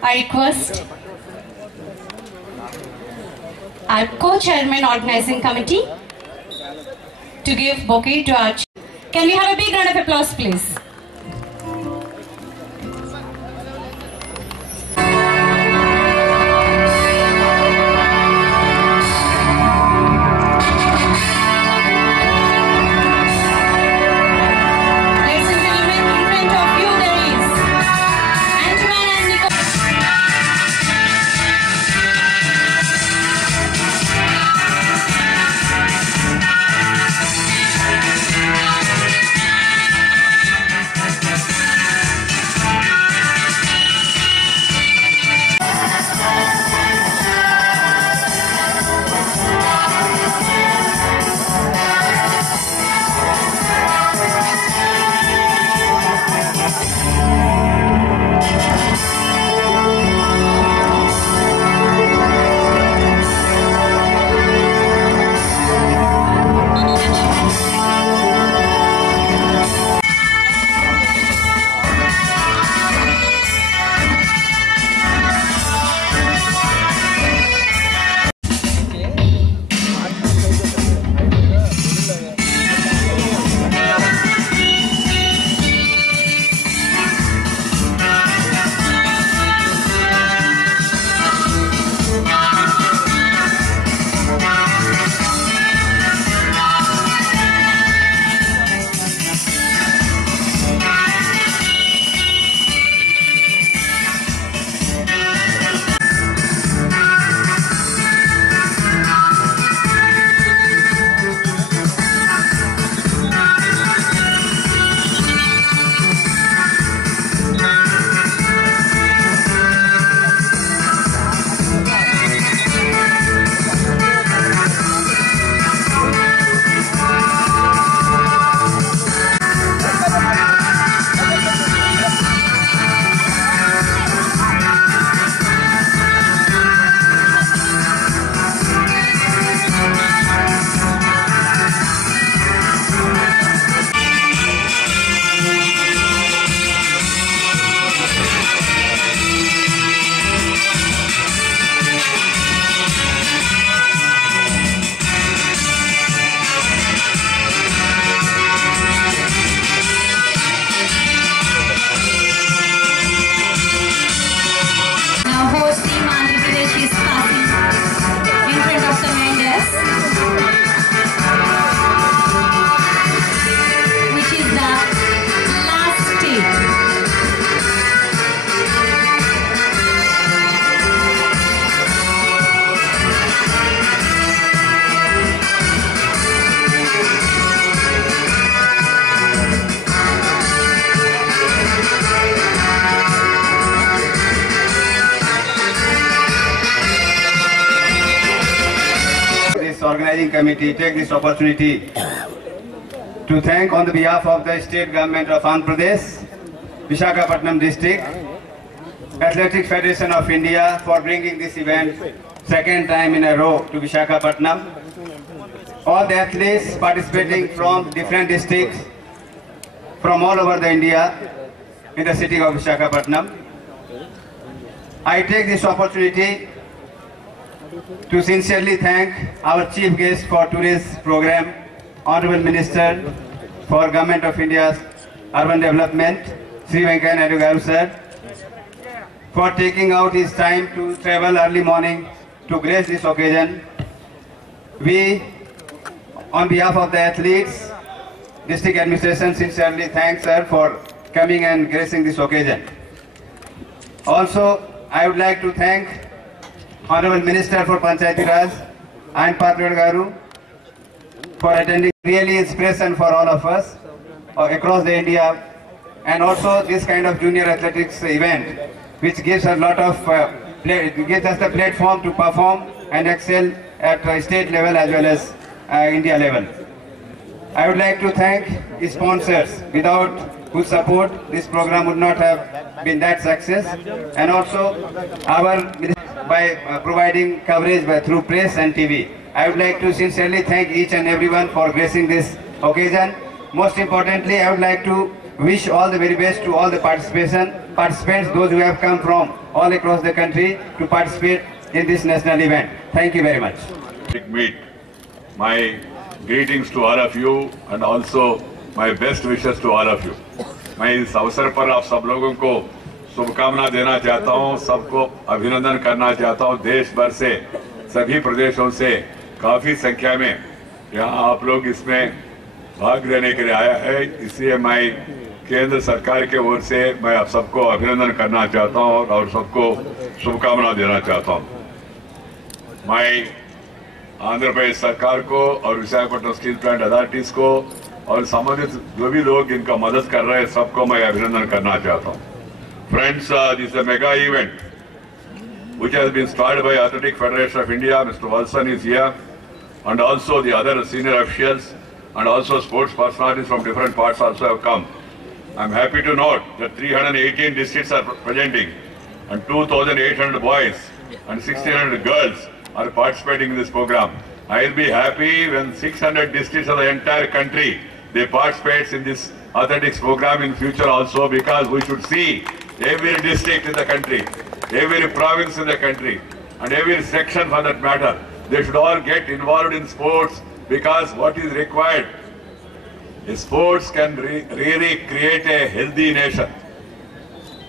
I request our co-chairman organizing committee to give bouquet to our. Can we have a big round of applause, please? Organizing committee take this opportunity to thank on the behalf of the state government of Andhra Pradesh, Visakhapatnam district, Athletics Federation of India for bringing this event second time in a row to Visakhapatnam. All the athletes participating from different districts from all over the India in the city of Visakhapatnam. I take this opportunity to sincerely thank our chief guest for today's program, Honorable Minister for Government of India's Urban Development, Sri Venkaiah Naidu Garu sir, for taking out his time to travel early morning to grace this occasion. We, on behalf of the athletes, district administration sincerely thank sir for coming and gracing this occasion. Also, I would like to thank Honorable Minister for Panchayati Raj and Patriot Garu for attending. Really inspiration for all of us across the India, and also this kind of junior athletics event, which gives a lot of gives us the platform to perform and excel at state level as well as India level. I would like to thank sponsors, without whose support this program would not have been that success, and also our by providing coverage through press and TV. I would like to sincerely thank each and everyone for gracing this occasion. Most importantly, I would like to wish all the very best to all the participants, those who have come from all across the country to participate in this national event. Thank you very much. Meet. My greetings to all of you and also my best wishes to all of you. मैं इस अवसर पर आप सब लोगों को शुभकामना देना चाहता हूं, सबको अभिनंदन करना चाहता हूं। देश भर से सभी प्रदेशों से काफी संख्या में यहाँ आप लोग इसमें भाग लेने के लिए आया है, इसलिए मैं केंद्र सरकार के ओर से मैं आप सबको अभिनंदन करना चाहता हूं और सबको शुभकामना देना चाहता हूं। मैं आंध्र प्रदेश सरकार को और विशाखापट्टनम स्टील प्लांट अथॉरिटीज को और संबंधित जो भी लोग इनका मदद कर रहे हैं सबको मैं अभिनंदन करना चाहता हूं। Friends, this is a mega event which has been started by Athletic Federation of India. Mr. Walson is here, and also the other senior officials and also sports personalities from different parts also have come. I'm happy to note that 318 districts are presenting and 2,800 boys and 1,600 girls are participating in this program. I'll be happy when 600 districts of the entire country they participate in this athletics program in future also, because we should see every district in the country, every province in the country, and every section for that matter, they should all get involved in sports, because what is required is sports can really create a healthy nation.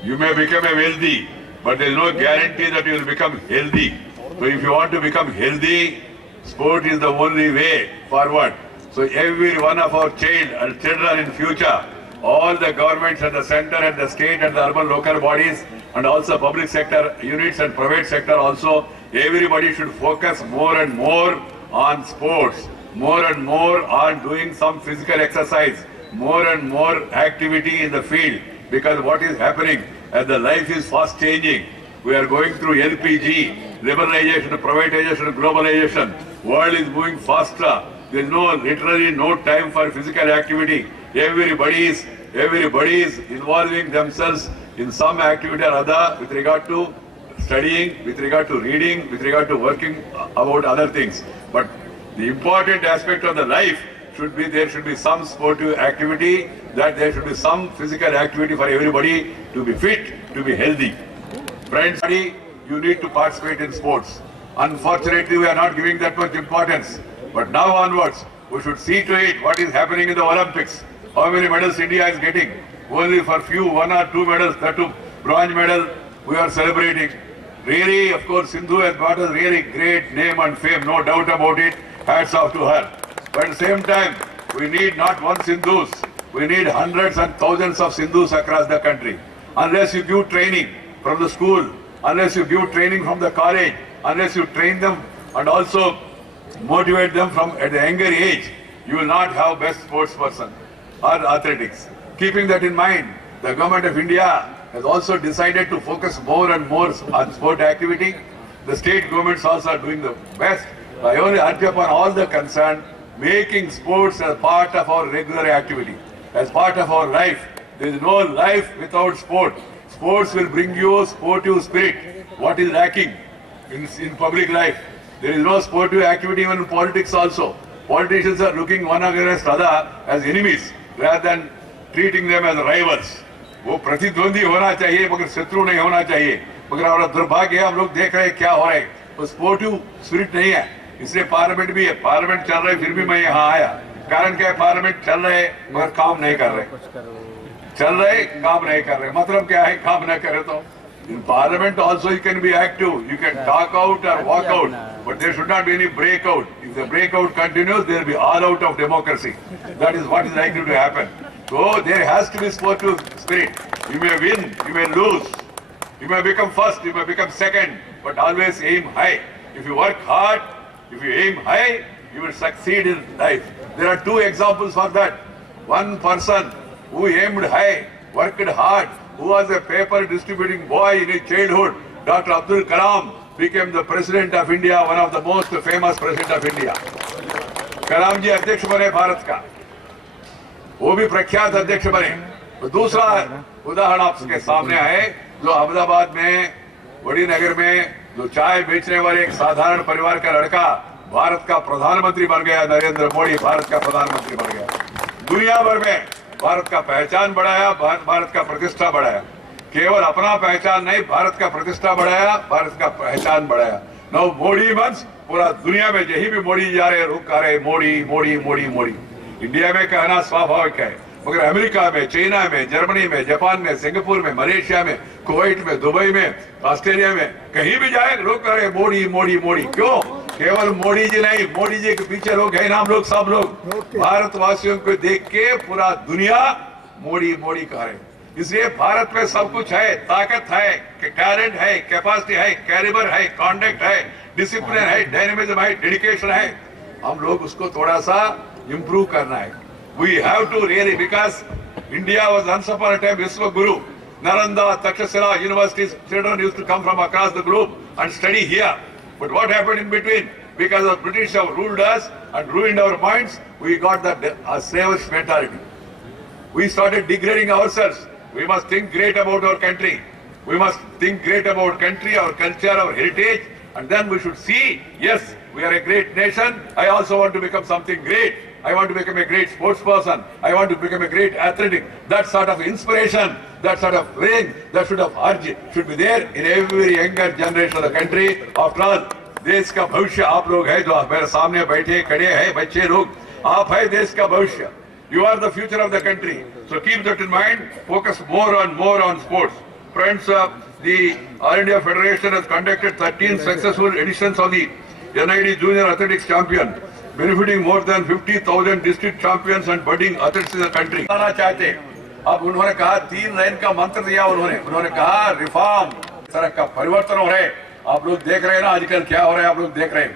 You may become a wealthy, but there is no guarantee that you will become healthy. So if you want to become healthy, sport is the only way forward. So every one of our children in future, all the governments at the center and the state and the urban local bodies and also public sector units and private sector also, everybody should focus more and more on sports, more and more on doing some physical exercise, more and more activity in the field, because what is happening as the life is fast changing, we are going through LPG, liberalization, privatization, globalization, world is moving faster. There is literally no time for physical activity. Everybody is involving themselves in some activity or other with regard to studying, with regard to reading, with regard to working about other things. But the important aspect of the life should be there should be some sportive activity, that there should be some physical activity for everybody to be fit, to be healthy. Friends, you need to participate in sports. Unfortunately, we are not giving that much importance. But now onwards, we should see to it what is happening in the Olympics. How many medals India is getting? Only for few, 1 or 2 medals, that too bronze medal we are celebrating. Really, of course, Sindhu has got a really great name and fame, no doubt about it. Hats off to her. But at the same time, we need not one Sindhus. We need hundreds and thousands of Sindhus across the country. Unless you give training from the school, unless you give training from the college, unless you train them and also motivate them from at a younger age, you will not have best sports person or athletics. Keeping that in mind, the government of India has also decided to focus more and more on sport activity. The state governments also are doing the best. I only urge upon all the concerned, making sports as part of our regular activity, as part of our life. There is no life without sport. Sports will bring you sportive spirit. What is lacking in public life? There is no sportive activity even in politics also. Politicians are looking one against other as enemies rather than treating them as rivals. वो प्रतिद्वंदी होना चाहिए मगर शत्रु नहीं होना चाहिए। मगर हमारा दुर्भाग्य है, हम लोग देख रहे हैं क्या हो रहा है, वो स्पोर्टिव स्पिरिट नहीं है। इसलिए पार्लियामेंट भी है, पार्लियामेंट चल रहा है, फिर भी मैं यहाँ आया। कारण क्या है, पार्लियामेंट चल रहे मगर काम नहीं कर रहे, चल रहे काम नहीं कर रहे। मतलब क्या है, काम न करे तो in parliament also you can be active, you can talk out or walk out, but there should not be any breakout. If the breakout continues, there will be all out of democracy. That is what is likely to happen. So there has to be sportive spirit. You may win, you may lose, You may become first, you may become second, but always aim high. If you work hard, if you aim high, you will succeed in life. There are two examples for that. One person who aimed high, worked hard, who was a paper distributing boy in his childhood, Dr. Abdul Kalam, became the President of India, one of the most famous President of India. कलाम जी अध्यक्ष बने भारत का, वो भी प्रख्यात अध्यक्ष बने। तो दूसरा उदाहरण आपके सामने है, जो अहमदाबाद में बड़ी नगर में जो चाय बेचने वाले एक साधारण परिवार का लड़का भारत का प्रधानमंत्री बन गया। नरेंद्र मोदी भारत का प्रधानमंत्री बन गया। दुनिया भर में भारत का पहचान बढ़ाया, भारत का प्रतिष्ठा बढ़ाया। केवल अपना पहचान नहीं, भारत का प्रतिष्ठा बढ़ाया, भारत का पहचान बढ़ाया। नौ मोदी वंश पूरा दुनिया में यही भी मोदी जा रहे, रुक आ रहे, मोदी मोदी मोदी मोदी। इंडिया में कहना स्वाभाविक है, मगर अमेरिका में, चाइना में, जर्मनी में, जापान में, सिंगापुर में, मलेशिया में, कुवैत में, दुबई में, ऑस्ट्रेलिया में, कहीं भी जाए लोग कह रहे मोदी मोदी मोदी। क्यों? केवल मोदी जी नहीं, मोदी जी के पीछे लोग हैं, हम लोग सब लोग भारतवासियों को देख के पूरा दुनिया मोदी मोदी कह रहे। इसलिए भारत में सब कुछ है, ताकत है, टैलेंट है, कैपेसिटी है, कैलिबर है, कॉन्डक्ट है, डिसिप्लिन है, डायनेमिज्म है, डेडिकेशन है। हम लोग उसको थोड़ा सा इंप्रूव करना है। We have to really, because India was once upon a time Vishwa Guru. Nalanda, Takshashila universities, children used to come from across the globe and study here. But what happened in between? Because the British have ruled us and ruined our minds, we got that slavish mentality. We started degrading ourselves. We must think great about our country. We must think great about country, our culture, our heritage, and then we should see, yes, we are a great nation. I also want to become something great. I want to become a great sports person. I want to become a great athletic. That sort of inspiration, that sort of brain, that sort of urge should be there in every younger generation of the country. After all, देश का भविष्य आप लोग है, जो मेरे सामने बैठे खड़े हैं, बच्चे लोग, आप है देश का भविष्य. You are the future of the country. So keep that in mind. Focus more on sports. Friends, the All India Federation has conducted 13 successful editions of the NID Junior Athletics Champion, benefiting more than 50,000 district champions and budding athletes in the country. बताना चाहते, अब उन्होंने कहा 3 line का मंत्र दिया उन्होंने कहा रिफॉर्म, तरह का परिवर्तन हो रहे। आप लोग देख रहे हैं ना आजकल क्या हो रहा है, आप लोग देख रहे हैं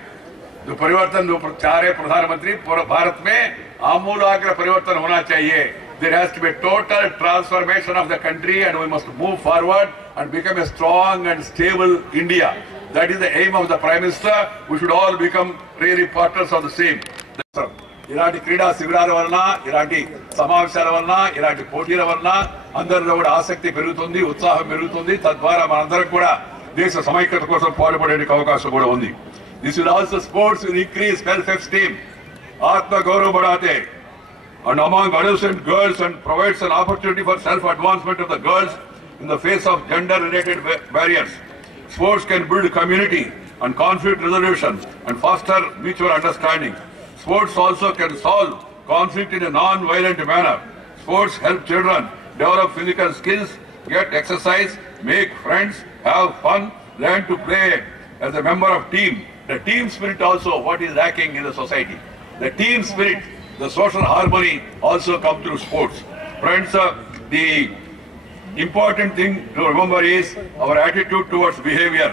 जो परिवर्तन जो चाह रहे प्रधानमंत्री, भारत में आमूलाग्र परिवर्तन होना चाहिए। There has to be a total transformation of the country and we must move forward and become a strong and stable India. That is the aim of the Prime Minister. We should all become really partners of the same. ఇలాంటి క్రీడా శిబిరాల వలన, ఇలాంటి సమావేశాల వలన, ఇలాంటి పోటీల వలన అందరిలో కూడా ఆసక్తి పెరుగుతుంది, ఉత్సాహం పెరుగుతుంది. తద్వారా మనందరం కూడా దేశ సమైక్యత కోసం పాటుపడేందుకు అవకాశం కూడా ఉంది. This will also sports will increase self-esteem, आत्मगौरव बढ़ाते, and among adolescent girls and provides an opportunity for self-advancement of the girls in the face of gender-related barriers. Sports can build community and conflict resolution and foster mutual understanding. Sports also can solve conflict in a non-violent manner. Sports help children develop physical skills, get exercise, make friends, have fun, learn to play as a member of team. The team spirit also what is lacking in the society. The team spirit, the social harmony also come through sports. Friends, the important thing to remember is our attitude towards behavior.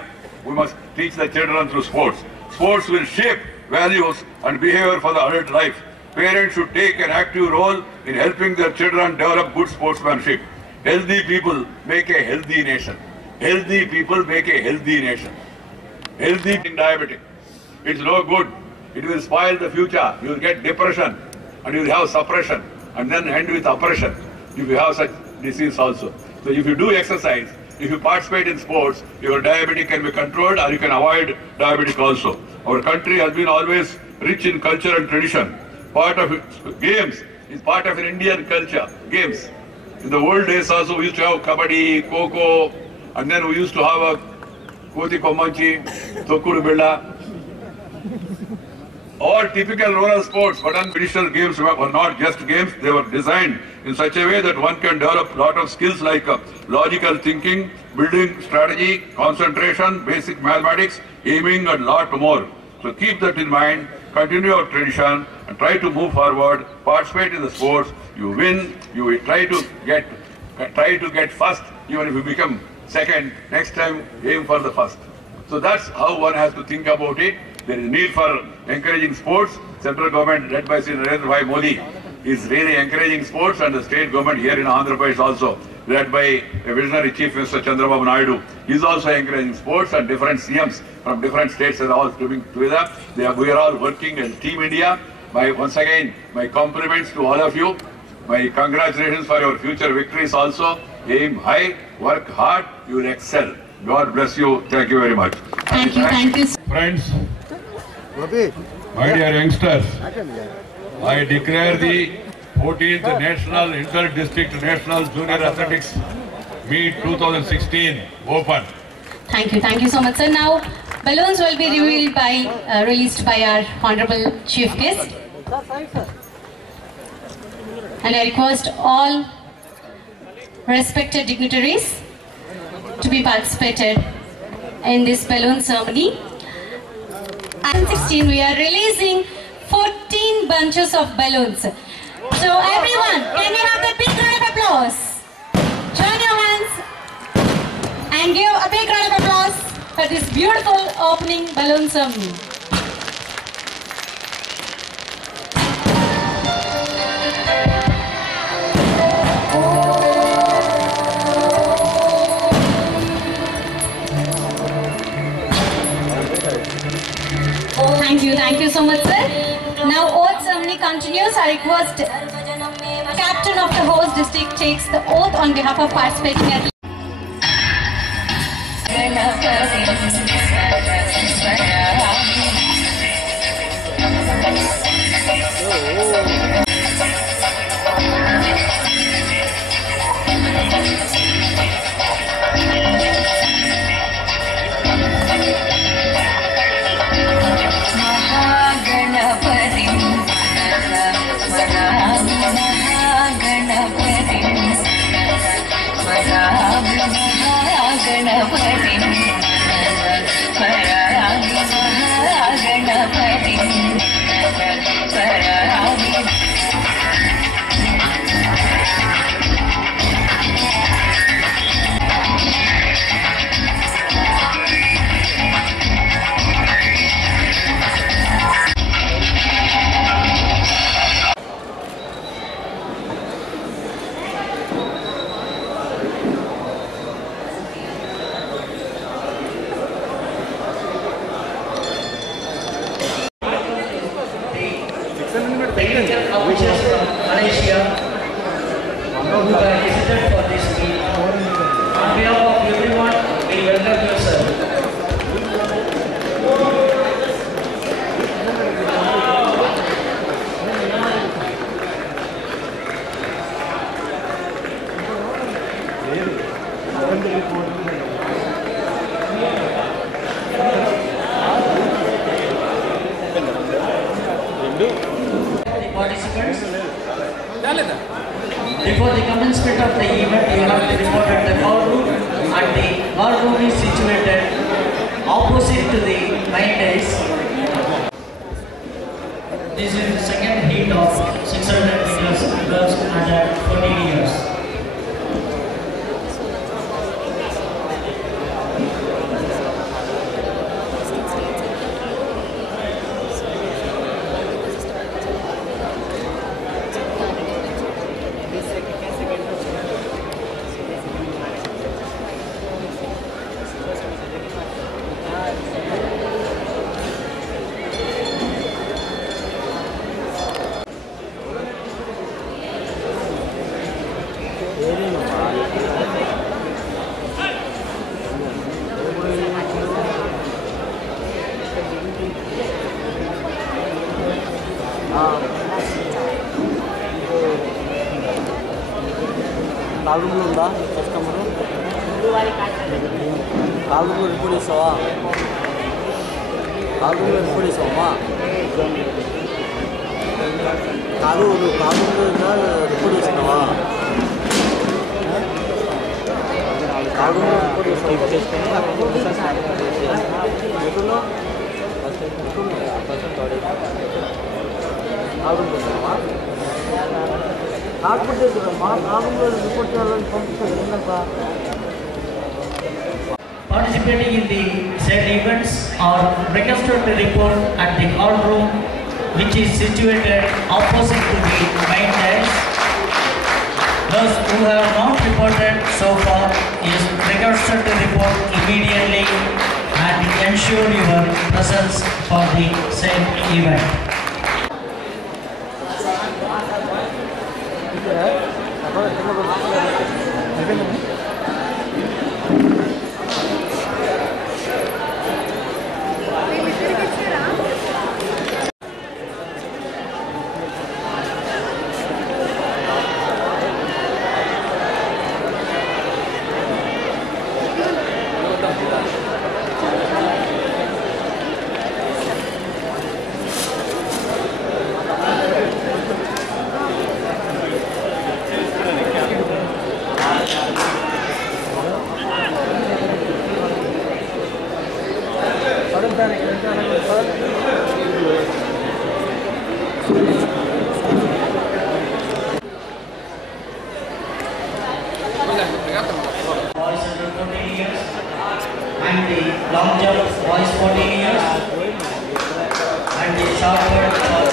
We must teach the children through sports. Sports will shape values and behavior for the adult life. Parents should take an active role in helping their children develop good sportsmanship. Healthy people make a healthy nation. Healthy people make a healthy nation. Healthy diabetic, it's no good. It will spoil the future. You will get depression and you will have suppression and then end with oppression if you have such disease also. So if you do exercise, if you participate in sports, your diabetic can be controlled or you can avoid diabetic also. Our country has been always rich in culture and tradition. Part of its games is part of an Indian culture, games. In the old days also we used to have kabaddi, kho-kho, and then we used to have a Koti Komanchi, Tokkudu Billa. All typical rural sports, but traditional games were not just games, they were designed in such a way that one can develop a lot of skills like logical thinking, building strategy, concentration, basic mathematics, aiming and lot more. So keep that in mind, continue our tradition and try to move forward, participate in the sports, you win, you will try to get first, even if you become second, next time aim for the first. So that's how one has to think about it. There is need for encouraging sports. Central government led by Sri Narendra Bhai Modi is really encouraging sports, and the state government here in Andhra Pradesh also led by a visionary Chief Minister Chandrababu Naidu is also encouraging sports, and different CMs from different states are all coming together. We are all working as Team India. Once again, my compliments to all of you. My congratulations for your future victories also. Aim high, work hard, you will excel. God bless you. Thank you very much. Thank you, thank you. Friends, my dear youngsters, I declare the 14th National Inter-District National Junior Athletics Meet 2016 open. Thank you so much, sir. Now, balloons will be released by our Honorable Chief Guest. And I request all respected dignitaries to be participated in this balloon ceremony. And 16, we are releasing 14 bunches of balloons. So everyone, can we have a big round of applause? Join your hands and give a big round of applause for this beautiful opening balloon ceremony. Thank you so much, sir. Now oath ceremony continues. I request Captain of the host district takes the oath on behalf of participating athletes. Officials from Malaysia who have visited for this meet. On behalf of everyone, we welcome you, sir. Participants, before the commencement of the event, you have to report at the hall room, and the hall room is situated opposite to the main dais. This is the second heat of 600 meters girls under 14 years. కాలువలో ఉందా customer కాలువలో ఎప్పుడు వేసావా కాలువలో ఎప్పుడు వేసావమ్మా కాలువలో ఎప్పుడు వేసినావా కాలువలో ఎప్పుడు వేసావు కాలువలో కాకపోతే మా కాలంలో రిపోర్ట్ చేయాలని పంపిస్తారు ఏంటప్ప participating in the said events are requested to report at the hall room, which is situated opposite to the main desk. Those who have not reported so far is requested to report immediately and ensure your presence for the same event. Boys under 14 years and the long jump boys 14 years and the short put